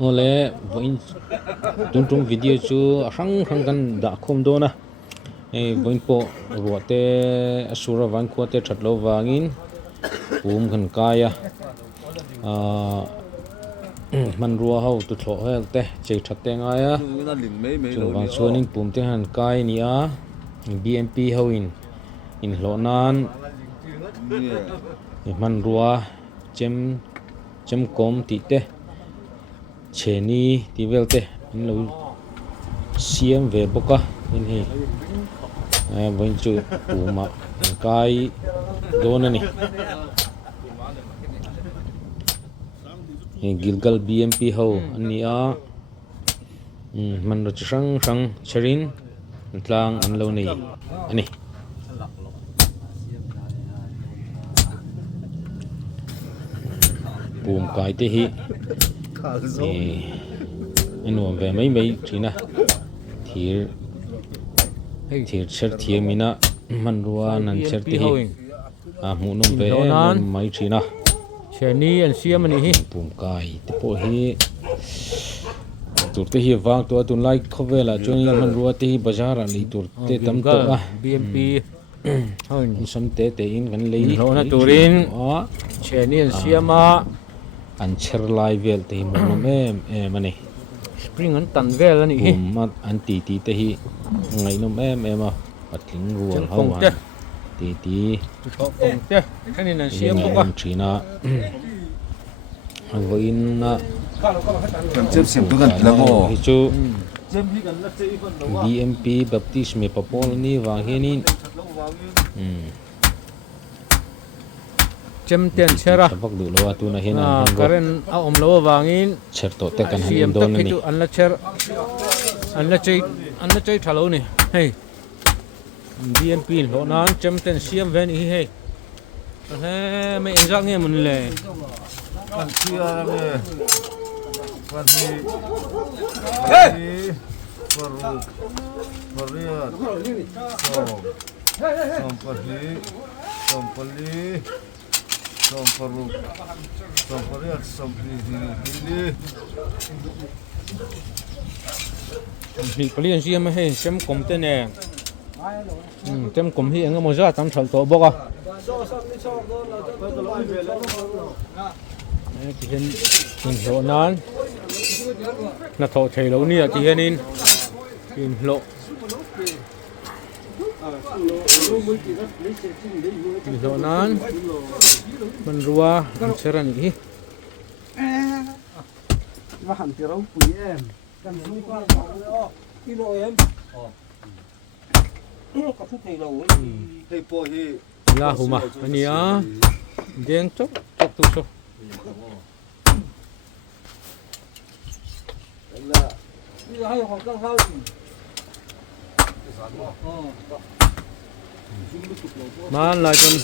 ole voin tung video chu rang kan da khom do na e voin po ruate asura van ko te thatlo wangin pum kan kaya man ruwa ho tu thlo hel te chei thatte nga ya chu wang chuanin pum te han kai ni a BMP ho in hlonan man ruwa chem kom ti te cheni ti velte in lo siam ve boka in hi voin chu puma kai dona ni Gilgal BMP ho ania man ro sang cherin tlang an lo nei ani pum kai te hi nuam ve mai thina thir cher thiam mina man ruwa nan cher te hi mu nom ve mai thina cheni an siam ani hi pum kai te po hi tur te hi wang to tun like khovela chon man ruwa te hi bazar ali tur te tam to a BMP hoin sam te in kan lei lo na turin cheni an siama an cher lai vel te mo nom em ani spring an tan vel ani hi mat an ti te hi ngai nom em a patling rual ho ti kong te kanin an siam boka china voin na chep sim tu kan lango hi chu BMP baptism me papol ni wa henin chem ten chera tabak du lo tu na hena karen a om lo wangin cher to te kan siam han don tak ni itu an la chei thalo ni hey BMP lo nan chem ten siam ven hi hey he me enjak nge mun le kan sia me kan hi hey provoke som parhi som pali som provoke som pariat som hili ni palian siam hey chem kom te ne chem kom hi anga mo za tam thal to boka ti hen lo nan na tho thei lo ni ti henin in lo lo nan man ruwa an cheran hi nó hẳn thì rau quỷ em cần không qua kilo em có chút thầy đầu hey po hi la huma ania deng chok tu so bây giờ hay học đang hơi man lai chon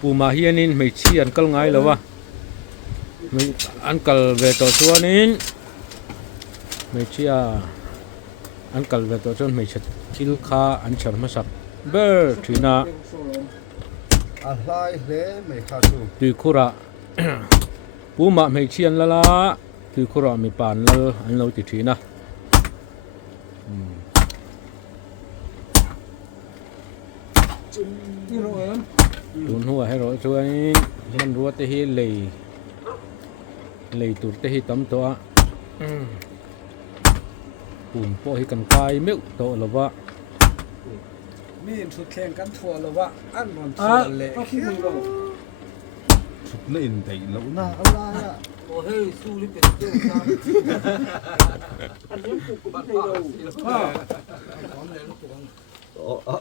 puma hianin mei chi an kal ngai lawa mei an kal ve to chuanin mei chia an kal ve to chon mei chat kil kha an char ma sak ber thina alai le me kha tu tui khura puma mei chian lala tui khura mi pan lal an lo ti thina kilo em tun hua he ro chuanin man ruwa te hi lei tur te hi tam to a pum po hi kan kai meu to lova mình sụt khen cắn thua là vợ ăn còn thua lệ khi mình đâu na in dei lo na ala ya ồ hey su đi tiền tiêu sao ăn những cục của bạn đâu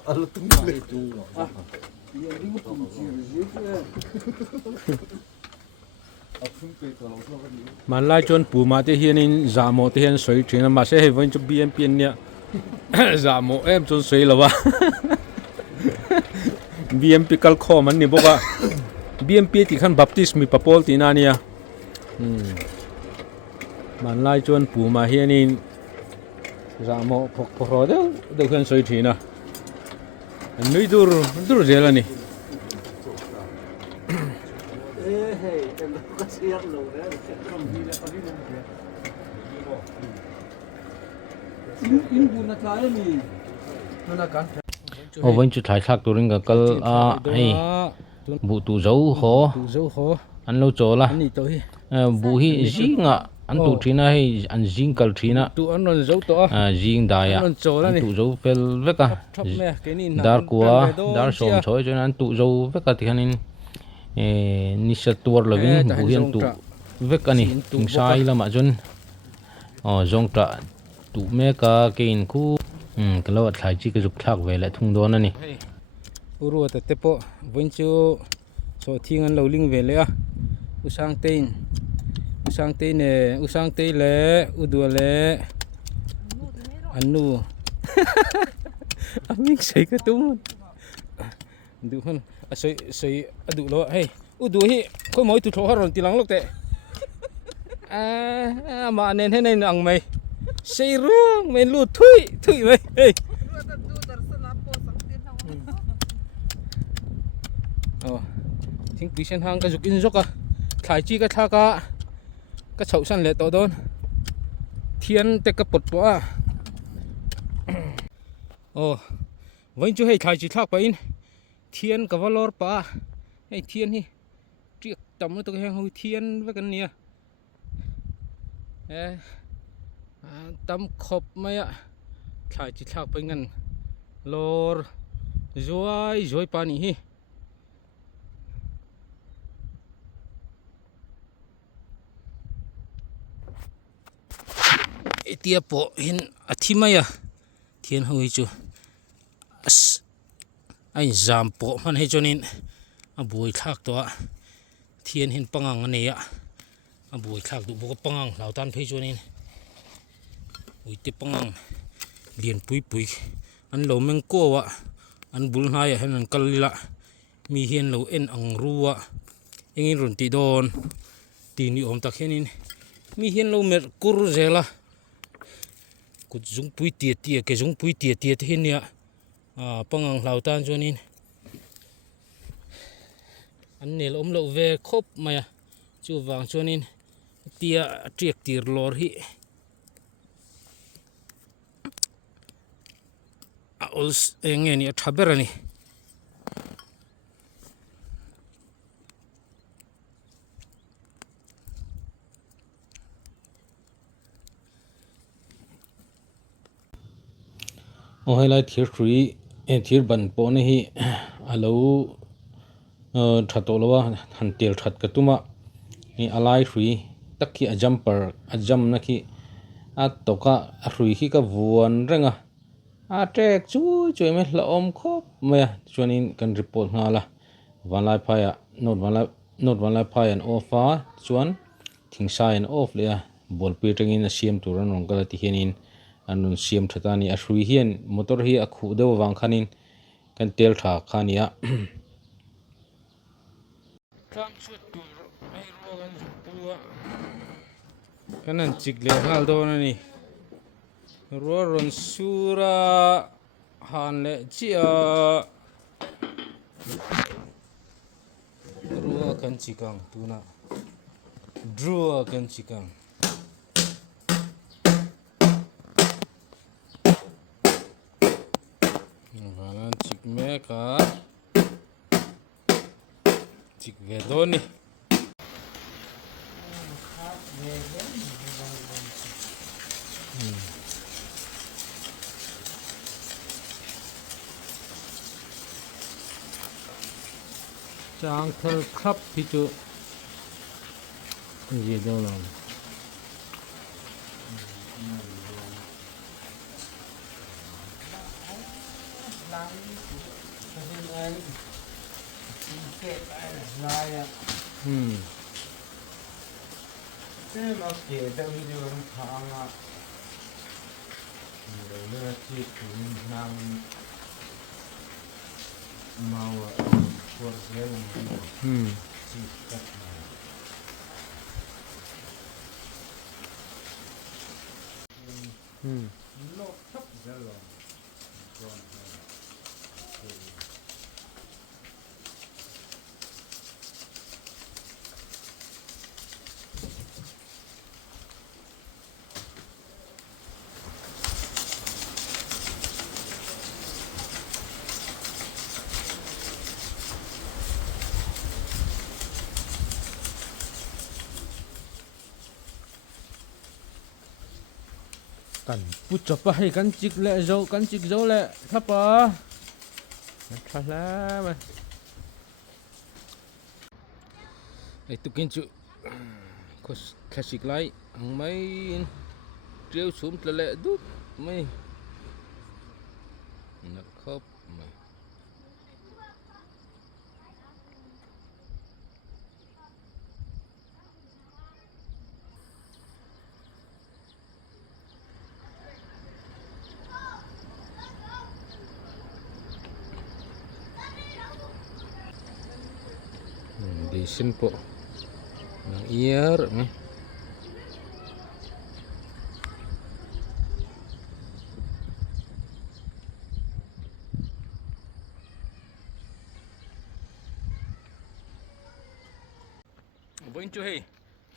ala tung le tu nhiều đi một cùng chỉ dưới kia man lai chon puma te hianin zamo te hian soi thina ma se he voin chu BMP nia zamo em chon soi lawa BMP kal kho man ni boka BMP ti khan baptist mi papol ti na nia man lai chon puma hianin zamo phok phoro de khan soi thina nui dur zelani ê hey có xiên lâu đấy không đi là có đi luôn kìa in buồn là trái này nó là cắn ô vẫn chút thái khác tôi ringa kal a hey bu tu dấu ho tu dấu ho anh lâu chỗ là anh đi tới bu hi zinga anh tu thina hay anh zing kal thina tu anh nói dấu to zing daya anh chỗ là anh này tu dấu fel veka thấp mẹ cái này dar kwa dar som choi cho anh tu dấu veka thì hanin ni sa tuar lovin bu hian tu veka ni king sai lama chun zong ta tu me ka kein khu kalo thai chi ka juk thak ve la thung don ani uru ta tepo vinh chu so thiên anh lâu linh về lẽ usang tên nè usang tên lẽ udua lẽ anu anh sei cái tung du hơn sei adu lo hey udu hi khôi mỗi tụi thọ rồi ti lăng lúc tệ mà nên thế này nặng mày sei ruộng mày lụt thui mày hey thing pi sen hang ka zukin zoka thai chi ka tha ka chau san le to don thian te ka pot wa vinh chu hei thai chi thak pa in thian ka valor pa hei thian hi triek tam to hang hui thian với cái nia tam khop maya thai chi thak pa ngan lor zoi pa ni hi tia po hin athimaya thian hui chu as ai jam po man he chonin abui thak to thian hin pangang ania abui thak du bo pangang lautan phei chonin ui te pangang lian pui an lo meng ko wa an bul na ya han an kalila mi hian lo en ang ruwa engin run ti don ti ni om tak henin mi hian lo mer kur zela kut zung pui tia ke zung pui tia te hin ya pangang lautan chonin an nel om lo ve khop maya chu wang chonin tia triek tir lor hi ols enge ni thaberani hay là thiệt free thiệt bẩn po này hi alo thato lawa han tel that ka tuma ni alai free takhi a jumper a jam na khi a toka a free hi ka vuan renga a trek chui me la om khop me chuanin kan report nga la vanlai phaya not vanlai phaya an offer chuan thing sign off le bol pi tengin a siam turan rong kala ti hianin anun siam thatani a hrui hian motor hi a khu deuh wang khanin kan tel tha khania kanan chik le hal do na ni ron sura han le chia ruwa kan chikang tuna druwa kan chikang valan chik me ka chik ve do ni chang thơ khắp thì chỗ gì đâu làm thế mà kể đâu đi đường thang à rồi nó chỉ cũng nang mau của cái chỉ cắt nó thấp ra rồi กันปุ๊จบไปกันจิกแหละโจกันจิกโจแหละถ้าปะทันแล้วมันไอ้ตุกินจุก็แค่สิกไล่อังไม่เจียวสุ่มละดุดไม่นะครับไม่ดีสินปะนางเอียร์ไหมบนจุให้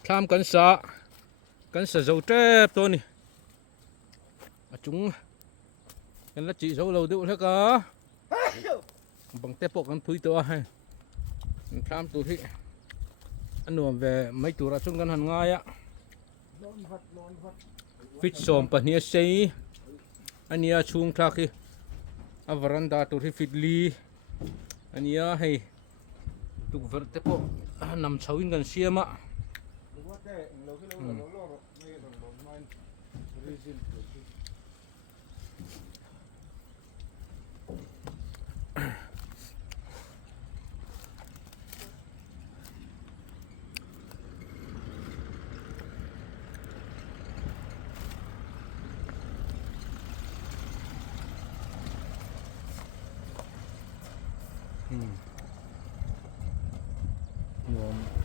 ทำกันสะโจเจ็บตัวนี่จุงกันละจีโจเราดูแล้วก็บังเตะปกกันพุยตัวให้ทำตัวที่อันนู้นเวไม่ตัวเราชนกันหันง่ายอะฟิตสอมปะเนี่ยใช่อันนี้ช่วงคลากี้อวรันดาตัวที่ฟิตลีอันนี้ให้ตุกเวอร์เตปนำชาวินกันเสียมะ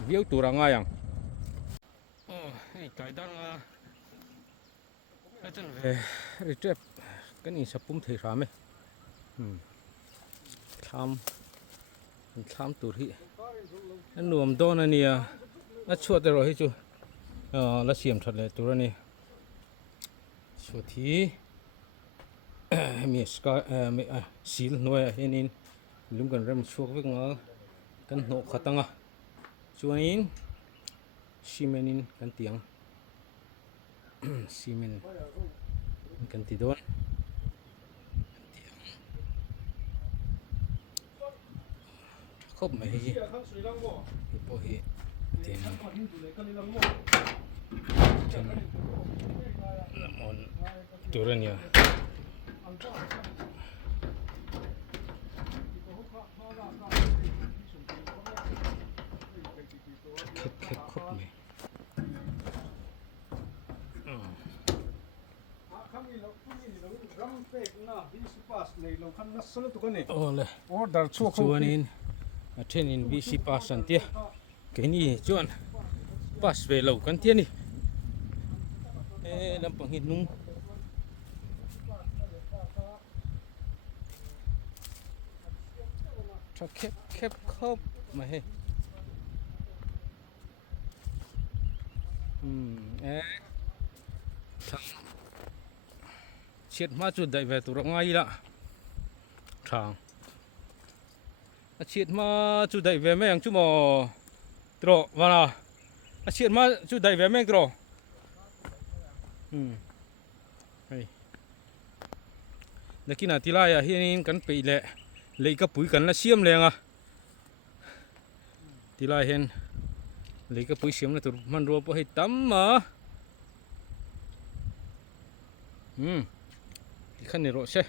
วิวตัวร่างง่ายยังโอ้ยไก่ดังอ่ะไอ้จันเวรีเจ็บกันนี่สปุ่มเทราไหมทำตัวที่อันนวมโดนอันนี้อ่ะอันชัวร์แต่เราให้จูแล้วเสียมทัดเลยตัวนี้ชัวร์ที่มีสกายมีซีลหน่วยเห็นนี่ลุงกันเริ่มชัวร์วิ่งมากันโหนกขัดตั้งอ่ะชัวร์นี้ซีเมนินกันเตียงซีเมนกันติดโดนครบไหมฮีพอฮีเตียงน้ำมันตัวนี้แค่ครบไหมโอ้เลยชวนอินเทนินบีซีพาสันเตียแค่นี้ชวนพาสเวลล์กันเตียนี่ลำพังหินนุ่งถ้าแคบครบไหมเช็ดมาจุดใดเวตุระง่ายละทางเช็ดมาจุดใดเวแมงจุ่มตรอวานะเช็ดมาจุดใดเวแมงตรอนักกินอาทิลายเฮียนี่กันไปเลยกับปุ๋ยกันละเสียมแรงอ่ะทิลายเห็นเลยกับปุ๋ยเสียมละตัวมันรัวไปให้ตั้มมาที่ขั้นนี้รอใช่